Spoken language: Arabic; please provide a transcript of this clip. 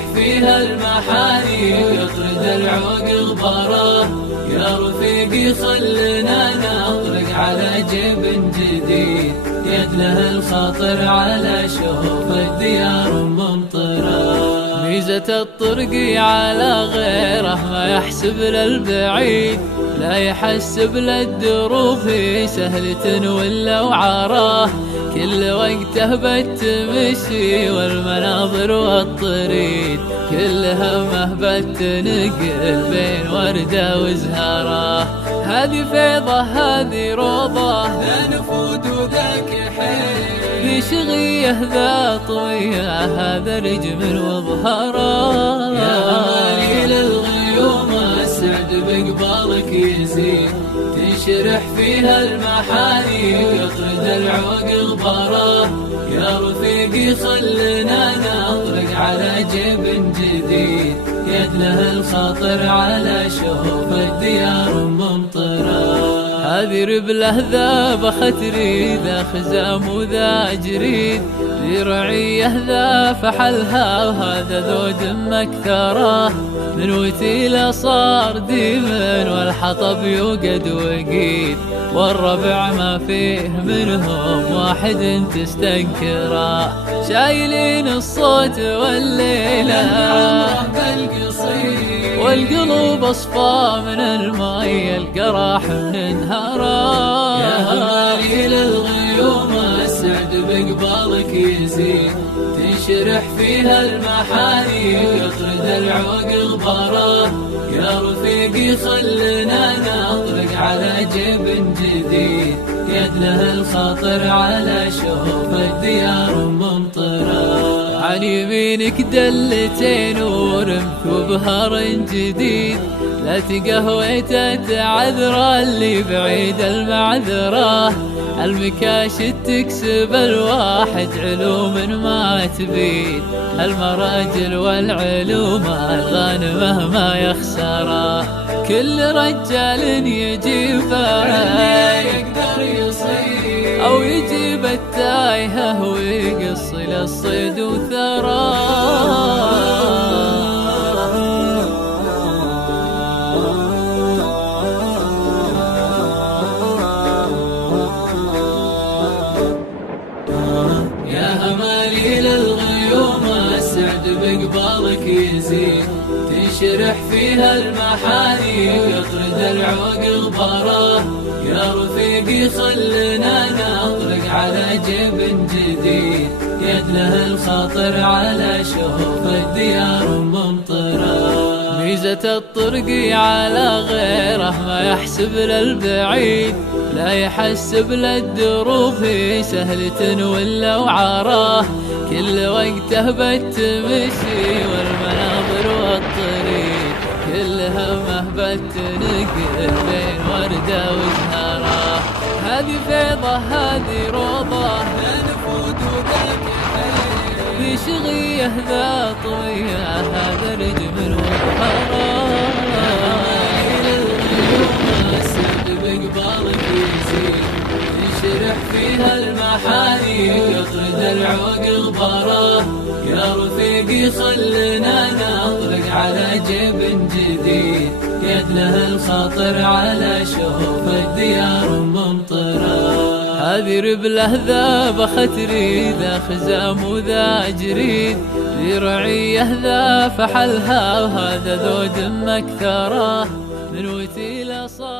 تنشرح فيها المحاني ويطرد العوق غباره. يا رفيقي خلنا نطلق على جيب جديد، يد له الخاطر على شوف الديار ممطره. ميزة الطرقي على غيره ما يحسب للبعيد، لا يحسب للدروب سهلة ولا وعراه. كل وقته بالتمشي والمناظر والطريد، كل همه بالتنقل بين وردة وزهرة. هذه فيضة هذه روضة، ذا نفود وذاك حيل، ذي شغيه ذا طوية هذا رجم وظهره. يا أمالي للغيوم السعد بقبالك يزيد، تنشرح فيها المحاني ويطرد العوق غباره. يا رفيقي خلنا نطلق على جيب جديد، يد له الخاطر على شوف الديار ممطره. هذه ربله ذا بختري، ذا خزام وذا جريد، ذي رعيه ذا فحلها وهذا ذو دم اكثره. من وتيله صار ديمن والحطب يوقد وقيد، والربع ما فيه منهم واحد تستنكره. شايلين الصوت والليله والقلوب اصفى من الماي، القراح من نهاره. يا أمالي للغيوم السعد بقبالك يزيد، تنشرح فيها المحاني ويطرد العوق غباره. يا رفيقي خلنا نطلق على جيب جديد، يد له الخاطر على شوف الديار ممطره. عن يمينك دلتين ورمك وبهر جديد، لا تقهويت تعذر اللي بعيد المعذره. المكاشد تكسب الواحد علوم ما تبيد، المراجل والعلوم الغانمه ما يخسره. كل رجال يجيبه يقدر يصيد، أو يجيب التايهه ويقص للصيد وثراه. بقبالك يزيد، تنشرح فيها المحاني ويطرد العوق غباره. يا رفيقي خلنا نطلق على جيب جديد، يد له الخاطر على شوف الديار ممطره. ميزة الطرقي على غيره ما يحسب للبعيد، لا يحسب للدروب سهلة ولا وعراه. كل وقته بالتمشي والمناظر والطريد، كل همه بالتنقل بين وردة وزهرة. هذه فيضة هذه روضة، لا نفود وذاك حيل، ذي شغيه ذا طوية هذا رجم وظهره. بقبالك يزيد، تنشرح فيها المحاني ويطرد العوق غباره. يا رفيقي خلنا نطلق على جيب جديد، يد له الخاطر على شوف الديار ممطره. هذه ربله ذا بختري، ذا خزام وذا جريد، ذي رعيه ذا فحلها وهذا ذو دم اكثره. من وتيله صار